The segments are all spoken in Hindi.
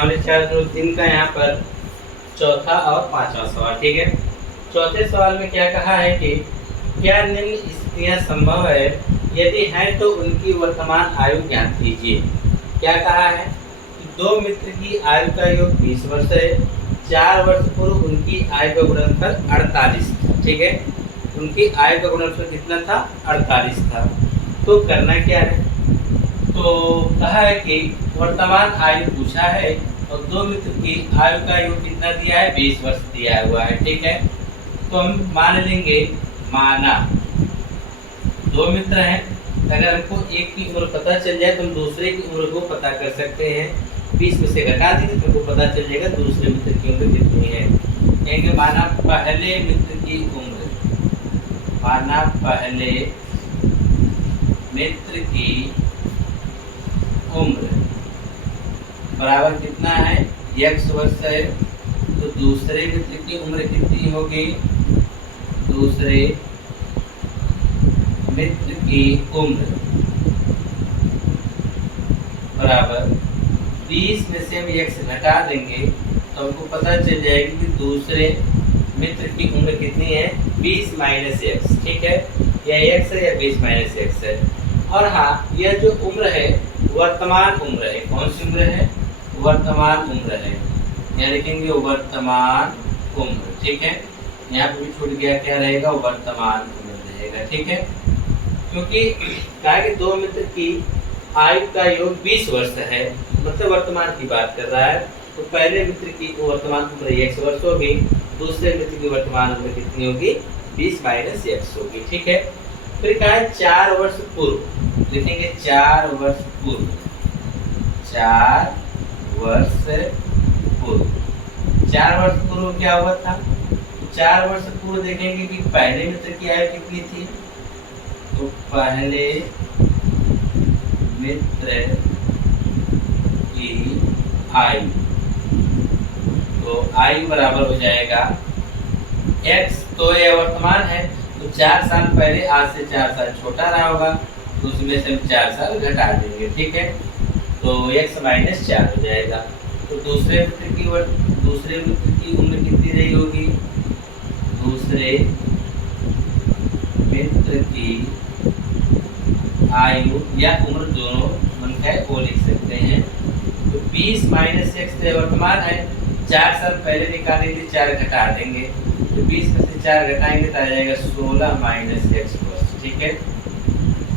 प्रश्नावली 4.3 का यहाँ पर चौथा और पांचवा सवाल। ठीक है, चौथे सवाल में क्या कहा है कि क्या निम्न स्थितियाँ संभव है, यदि हैं तो उनकी वर्तमान आयु ज्ञात कीजिए। क्या कहा है कि दो मित्र की आयु का योग 20 वर्ष है। 4 वर्ष पूर्व उनकी आयु का गुणनफल 48 था। ठीक है, उनकी आयु का गुणनफल कितना था? 48 था। तो करना क्या है? तो कहा है कि वर्तमान आयु पूछा है और दो मित्र की आयु का योग कितना दिया है? 20 वर्ष दिया हुआ है। ठीक है, तो हम मान लेंगे, माना दो मित्र हैं, अगर हमको एक की उम्र पता चल जाए तो हम दूसरे की उम्र को पता कर सकते हैं। 20 में से घटा देंगे तो हमको पता चल जाएगा दूसरे मित्र की उम्र कितनी है। कहेंगे माना पहले मित्र की उम्र, माना पहले मित्र की उम्र बराबर कितना है? x वर्ष है। तो दूसरे मित्र की उम्र कितनी होगी? दूसरे मित्र की उम्र बराबर 20 में से हम x घटा देंगे तो हमको पता चल जाएगी कि दूसरे मित्र की उम्र कितनी है? 20 माइनस एक्स। ठीक है, या x है या 20 माइनस एक्स है। और हाँ, यह जो उम्र है वर्तमान उम्र है। कौन सी उम्र है? वर्तमान उम्र है। यहाँ लिखेंगे वर्तमान उम्र। ठीक है, यहाँ पे भी छूट गया, क्या रहेगा? वर्तमान उम्र रहेगा। ठीक है, क्योंकि कहा कि दो मित्र की आयु का योग 20 वर्ष है, मतलब वर्तमान की बात कर रहा है। तो पहले मित्र की वर्तमान उम्र x वर्ष होगी, दूसरे मित्र की वर्तमान उम्र कितनी होगी? 20 माइनस x होगी। ठीक है, फिर कहा है 4 वर्ष पूर्व, लिखेंगे 4 वर्ष पूर्व, 4 वर्ष पूर्व। 4 वर्ष पूर्व क्या हुआ था? 4 वर्ष पूर्व देखेंगे कि पहले मित्र की आयु कितनी थी। तो पहले मित्र की आयु, तो आयु बराबर हो जाएगा x, तो यह वर्तमान है तो 4 साल पहले आज से 4 साल छोटा रहा होगा, तो उसमें से हम 4 साल घटा देंगे। ठीक है, तो x माइनस 4 हो जाएगा। तो दूसरे मित्र की उम्र कितनी रही होगी? दूसरे मित्र की आयु या उम्र दोनों मन का है वो लिख सकते हैं। तो 20 माइनस एक्स वर्तमान है, 4 साल पहले निकालेंगे, 4 घटा देंगे, तो 20 में से 4 घटाएंगे तो आ जाएगा 16 माइनस एक्स वर्ष। ठीक है,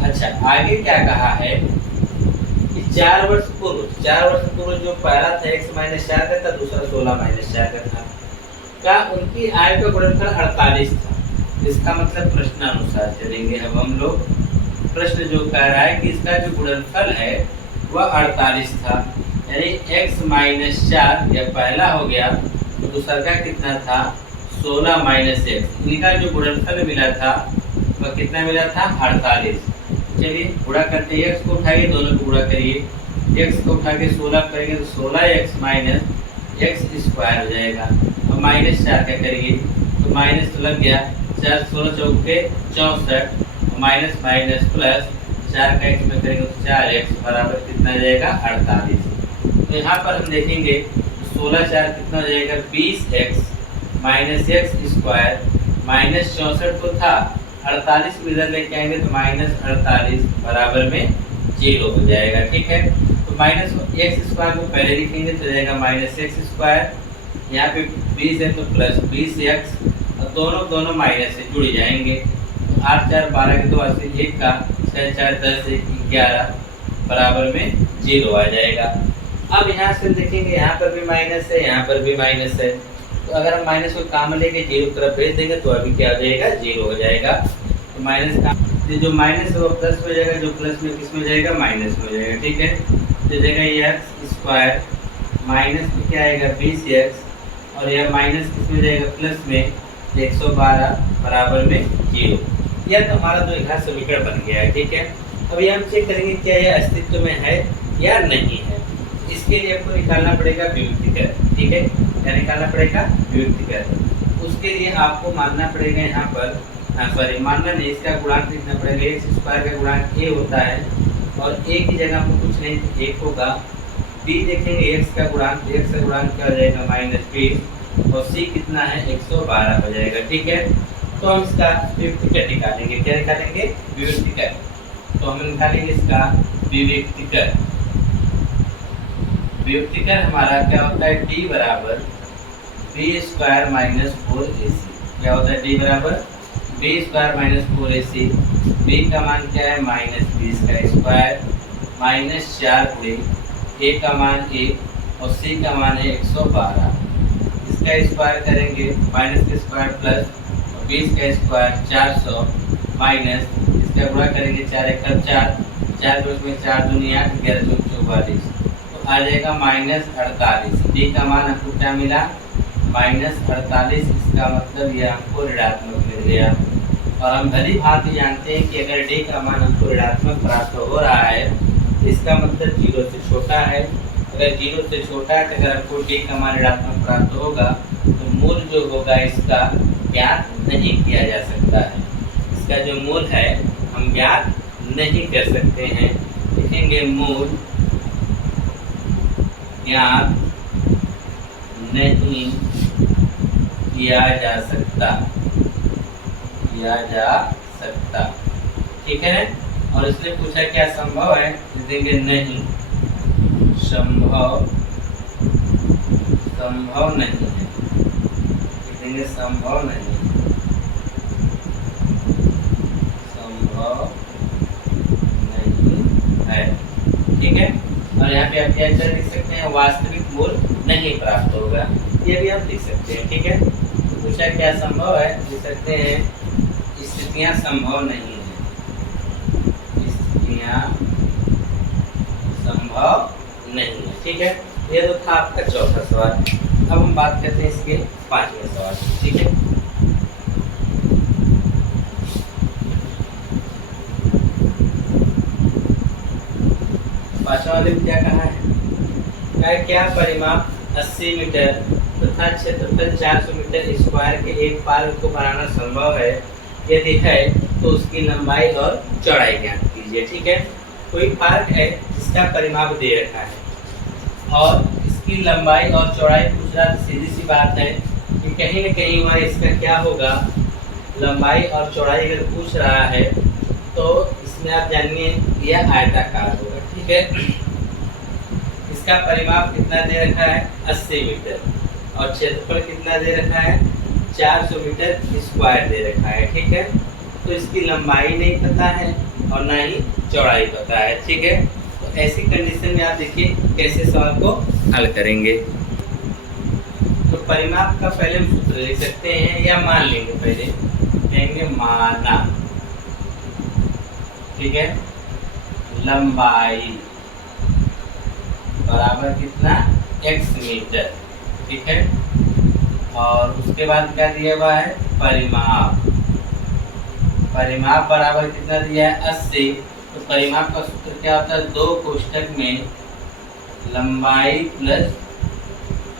अच्छा आगे क्या कहा है कि 4 वर्ष पूर्व जो पहला था x माइनस 4 का था, दूसरा 16 माइनस 4 का था, का उनकी आयु का गुणनफल 48 था। इसका मतलब प्रश्नानुसार चलेंगे। अब हम लोग प्रश्न जो कह रहा है कि इसका जो गुणनफल है वह 48 था, यानी x माइनस 4 यह पहला हो गया, तो दूसरा का कितना था? 16 माइनस एक्स। इनका जो गुणनफल मिला था वह कितना मिला था? 48। चलिए गुणा करते हैं, x को उठाइए, दोनों को गुणा करिए, x को उठा के 16 करेंगे तो 16x माइनस एक्स स्क्वायर हो जाएगा। अब माइनस 4 का करिए तो माइनस तो लग गया, 4 16 चौके 64, माइनस माइनस प्लस 4 का x में करेंगे तो 4x बराबर कितना आ जाएगा? 48। तो यहाँ पर हम देखेंगे 16 4 कितना हो जाएगा? 20x minus x square, minus 64 तो था, 48 को इधर लेके आएंगे तो माइनस 48 बराबर में 0 हो जाएगा। ठीक है, तो माइनस एक्स स्क्वायर को पहले लिखेंगे तो जाएगा माइनस एक्स स्क्वायर, यहाँ पे 20 है तो प्लस 20x, और दोनों माइनस से जुड़ जाएंगे। तो 8 4 12 के 2 80 1 का 6 4 10 1 11 बराबर में 0 आ जाएगा। अब यहाँ से देखेंगे, यहाँ पर भी माइनस है, यहाँ पर भी माइनस है, तो अगर हम माइनस को काम लेके 0 की तरफ भेज देंगे तो अभी क्या हो जाएगा? 0 हो जाएगा। तो माइनस का जो माइनस है वो प्लस हो जाएगा, जो प्लस में किस में हो जाएगा? माइनस में हो जाएगा। ठीक है, तो जाएगा ये एक्स स्क्वायर माइनस में क्या आएगा? 20x, और यह माइनस किस में जाएगा? प्लस में 112 बराबर में 0। यह तो हमारा जो घात समीकरण बन गया है। ठीक है, अभी हम चेक करेंगे क्या यह अस्तित्व में है या नहीं है। इसके लिए आपको निकालना पड़ेगा वियुक्तिकर। ठीक है, क्या निकालना पड़ेगा? वियुक्तिकर। उसके लिए आपको मानना पड़ेगा यहाँ पर, मानना नहीं, इसका गुणांक लिखना पड़ेगा। एक्स स्क्वायर का गुणांक a होता है, और a की जगह पर कुछ नहीं 1 होगा, b देखेंगे x का गुणांक क्या हो जाएगा -20 और c कितना है 112 हो जाएगा। ठीक है, तो हम इसका विविक्तिकर निकालेंगे। क्या निकालेंगे? विविक्तिकर। तो हम निकालेंगे इसका विविक्तिकर। विविक्तिकर हमारा क्या होता है? d बराबर b² माइनस 4ac। क्या होता है? d बराबर b² माइनस 4ac। b का मान क्या है? -20 का स्क्वायर माइनस 4 गुणे a का मान 1 और c का मान है 112। इसका स्क्वायर करेंगे माइनस का स्क्वायर प्लस 20 का स्क्वायर 400 माइनस इसका गुणा करेंगे 4 × 4 4 में 4 दूनी 8 11 × 44 तो आ जाएगा -48। डी का मान हमको क्या मिला? -48। इसका मतलब ये हमको ऋणात्मक मिल गया। और हम भली भांति जानते हैं कि अगर डी का मान हमको ऋणात्मक प्राप्त हो रहा है तो इसका मतलब 0 से छोटा है। अगर 0 से छोटा है तो अगर हमको डी का मान ऋणात्मक प्राप्त होगा तो मूल जो होगा इसका ज्ञात नहीं किया जा सकता है। इसका जो मूल है हम ज्ञात नहीं कर सकते हैं। लिखेंगे मूल ज्ञात नहीं किया जा सकता। ठीक है ना? और इसने पूछा क्या संभव है? देंगे नहीं, संभव नहीं है। देंगे संभव नहीं है। ठीक है, और यहाँ पे आप क्या लिख सकते हैं? वास्तविक मूल नहीं प्राप्त होगा, ये भी आप लिख सकते हैं। ठीक है, तो पूछा क्या संभव है? लिख सकते हैं स्थितियाँ संभव नहीं है। स्थितियाँ संभव नहीं है। ठीक है, ये तो था आपका चौथा सवाल। अब हम बात करते हैं इसके 5वें सवाल। ठीक है, पांचवा वाले में क्या कहा है? क्या परिमाप 80 मीटर तथा क्षेत्रफल 400 मीटर स्क्वायर के एक पार्क को बनाना संभव है? यदि है तो उसकी लंबाई और चौड़ाई ज्ञात कीजिए। ठीक है, कोई पार्क है जिसका परिमाप दे रखा है और इसकी लंबाई और चौड़ाई पूछ रहा, सीधी सी बात है कि कहीं न कहीं वहाँ इसका क्या होगा? लंबाई और चौड़ाई अगर पूछ रहा है तो इसमें आप जानिए यह आयताकार होगा। ठीक है, इसका परिमाप कितना दे रखा है? 80 मीटर और क्षेत्रफल कितना दे रखा है? 400 मीटर स्क्वायर दे रखा है। ठीक है, तो इसकी लंबाई नहीं पता है और ना ही चौड़ाई पता है। ठीक है, तो ऐसी कंडीशन में आप देखिए कैसे सवाल को हल करेंगे। तो परिमाप का पहले हम सूत्र लिख सकते हैं या मान लेंगे। पहले कहेंगे माना, ठीक है, लंबाई बराबर कितना? x metre. ठीक है, और उसके बाद क्या दिया हुआ है? परिमाप। परिमाप बराबर कितना दिया है? 80। तो परिमाप का सूत्र क्या होता है? 2 कोष्ठक में लंबाई प्लस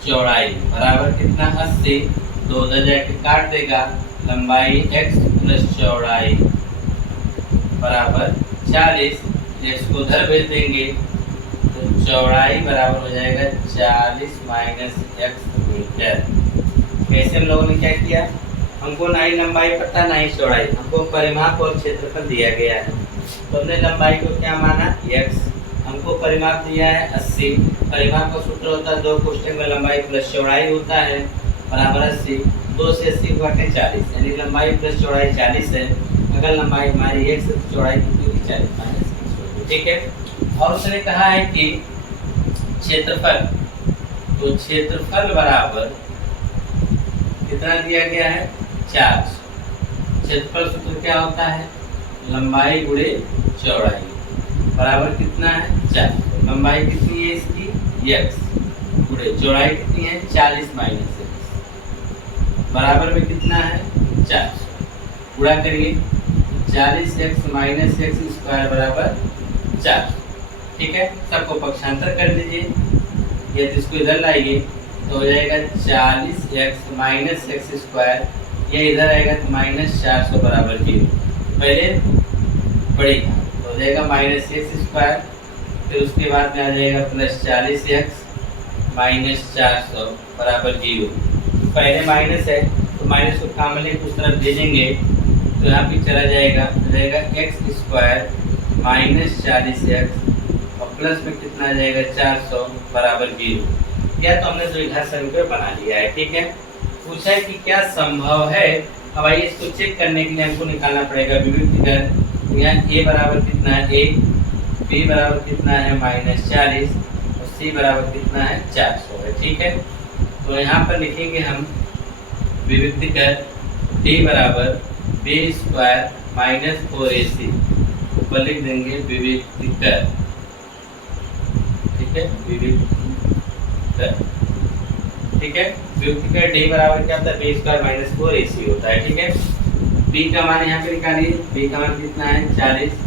चौड़ाई बराबर कितना? 80। 2 जाके काट देगा, लंबाई x प्लस चौड़ाई बराबर 40। x को उधर भेज देंगे तो चौड़ाई बराबर हो जाएगा 40 माइनस x मीटर। कैसे हम लोगों ने क्या किया? हमको ना ही लंबाई पता ना ही चौड़ाई, हमको परिमाप और क्षेत्रफल दिया गया है तो हमने लंबाई को क्या माना? x। हमको परिमाप दिया है 80। परिमाप का सूत्र होता है 2 कोष्ठक में लंबाई प्लस चौड़ाई होता है बराबर 80। 2 से 80 घटे 40, यानी लंबाई प्लस चौड़ाई 40 है। अगर लंबाई हमारी x है तो चौड़ाई कितनी होगी? 40 माइनस। ठीक है, और उसने कहा है कि क्षेत्रफल, तो क्षेत्रफल बराबर कितना दिया गया है? 400। क्षेत्रफल सूत्र क्या होता है? लंबाई गुणे चौड़ाई बराबर कितना है? 4। लंबाई कितनी है इसकी? x गुणे चौड़ाई कितनी है? 40 माइनस x बराबर में कितना है? 400। गुणा करिए, 40x माइनस x स्क्वायर बराबर 4। ठीक है, सबको पक्षांतर कर दीजिए। यदि इसको इधर लाइए तो हो जाएगा 40x माइनस एक्स स्क्वायर, ये इधर आएगा तो -400 बराबर 0। पहले बढ़ेगा तो हो जाएगा -x स्क्वायर, फिर उसके बाद में आ जाएगा प्लस 40x माइनस 400 बराबर 0। पहले माइनस है तो माइनस को कॉमन लेके उस तरफ भेजेंगे तो यहाँ पे चला जाएगा, रहेगा एक्स स्क्वायर माइनस 40x और प्लस में कितना आ जाएगा 400 बराबर 0। या तो हमने द्विघात समीकरण बना लिया है। ठीक है, पूछा है कि क्या संभव है। अब आइए इसको चेक करने के लिए हमको निकालना पड़ेगा विविध कर। यहाँ ए बराबर कितना है 1, बी बराबर कितना है माइनस 40 और सी बराबर कितना है 400 है। ठीक है, तो यहाँ पर लिखेंगे हम विविध कर डी बराबर बी स्क्वायर माइनस 4ac, ऊपर लिख देंगे विविध कर। ठीक है, विविध कर। ठीक है, विविध कर डी बराबर क्या होता है बी स्क्वायर माइनस 4ac होता है। ठीक है, बी का मान यहाँ पे निकालिए, बी का मान कितना है 40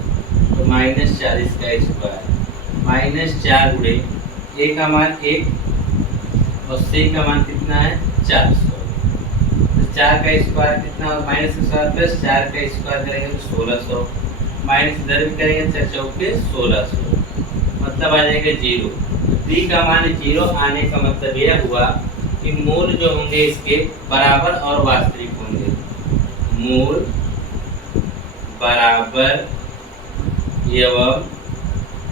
तो माइनस 40 का स्क्वायर माइनस 4 गुणे ए का मान 1 और सी का मान कितना है 400। तो 4 का स्क्वायर कितना और माइनस का स्क्वायर प्लस 4 का स्क्वायर करेंगे तो 1600 माइनस इधर भी करेंगे 4 चौके 1600 मतलब आ जाएगा 0। डी का मान 0 आने का मतलब यह हुआ कि मूल जो होंगे इसके बराबर और वास्तविक होंगे। मूल बराबर एवं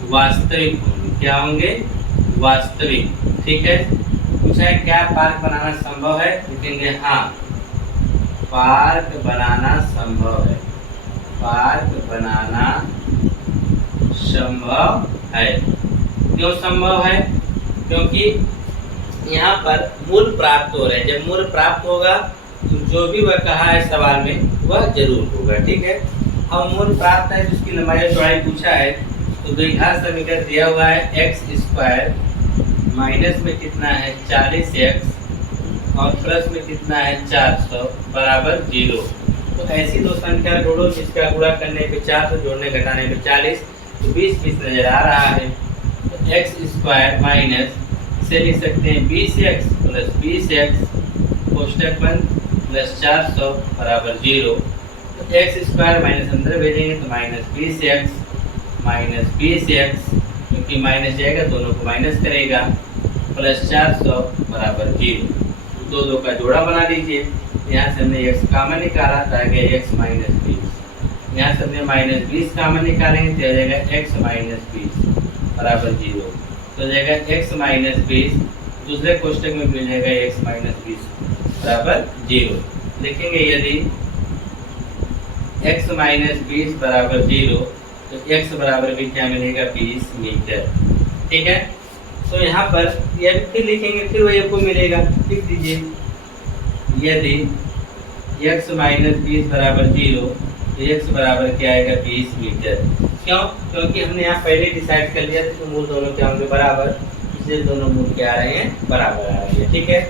वास्तविक होंगे। क्या होंगे? वास्तविक। ठीक है, पूछा है क्या पार्क बनाना संभव है? लिखेंगे हाँ, पार्क बनाना संभव है। पार्क बनाना संभव है। क्यों संभव है? क्योंकि यहाँ पर मूल प्राप्त हो रहे हैं। जब मूल प्राप्त होगा तो जो भी वह कहा है सवाल में वह जरूर होगा। ठीक है, अब मूल प्राप्त है जिसकी लंबाई और चौड़ाई पूछा है तो द्विघात समीकरण दिया हुआ है एक्स स्क्वायर माइनस में कितना है 40x और प्लस में कितना है 400 बराबर 0। तो ऐसी दो संख्या जोड़ो जिसका गुणा करने पे 400 जोड़ने घटाने पे 40 तो 20 नजर आ रहा है। तो एक्स स्क्वायर माइनस इसे लिख सकते हैं 20x प्लस 20x कोष्टक बंद प्लस 400 बराबर 0। तो एक्स स्क्वायर माइनस अंदर भेजेंगे तो माइनस 20x क्योंकि माइनस जाएगा दोनों को माइनस करेगा प्लस 400 बराबर 0। दो का जोड़ा बना लीजिए। यहाँ से हमने x कामन निकाला तो आ गया x माइनस 20। यहाँ से हमने माइनस 20 कामन निकालेंगे तो आ जाएगा x माइनस 20 बराबर 0। तो आ जाएगा x माइनस 20, दूसरे कोष्टक में मिल जाएगा x माइनस 20 बराबर 0। लिखेंगे यदि x माइनस 20 बराबर 0 तो x बराबर भी क्या मिलेगा 20 मीटर। ठीक है, तो यहाँ पर यह फिर लिखेंगे फिर वही आपको मिलेगा। लिख दीजिए यदि x माइनस 20 बराबर 0 तो x बराबर क्या आएगा 20 मीटर। क्यों? क्योंकि हमने यहाँ पहले डिसाइड कर लिया था कि मूल दोनों क्या होंगे बराबर, इसलिए दोनों मूल क्या आ रहे हैं बराबर आ रही है। ठीक है,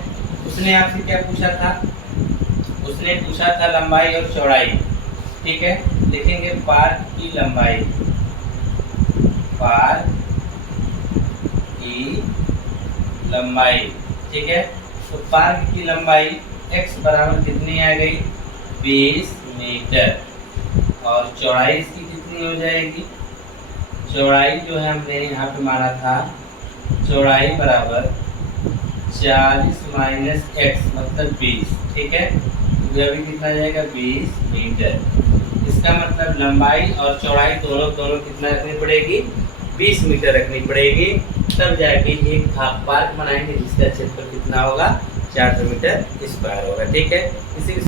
उसने आपसे क्या पूछा था? उसने पूछा था लंबाई और चौड़ाई। ठीक है, लिखेंगे पार्क की लंबाई, पार्क की लंबाई। ठीक है, तो पार्क की लंबाई x बराबर कितनी आ गई 20 मीटर और चौड़ाई इसकी कितनी हो जाएगी? चौड़ाई जो है हमने यहाँ पे माना था चौड़ाई बराबर 40 माइनस x मतलब 20। ठीक है, तो अभी कितना जाएगा 20 मीटर। इसका मतलब लंबाई और चौड़ाई दोनों कितना रखनी पड़ेगी 20 मीटर रखनी पड़ेगी, तब जाके एक पार्क बनाएंगे जिसका क्षेत्रफल कितना होगा 400 मीटर स्क्वायर होगा। ठीक है, इसी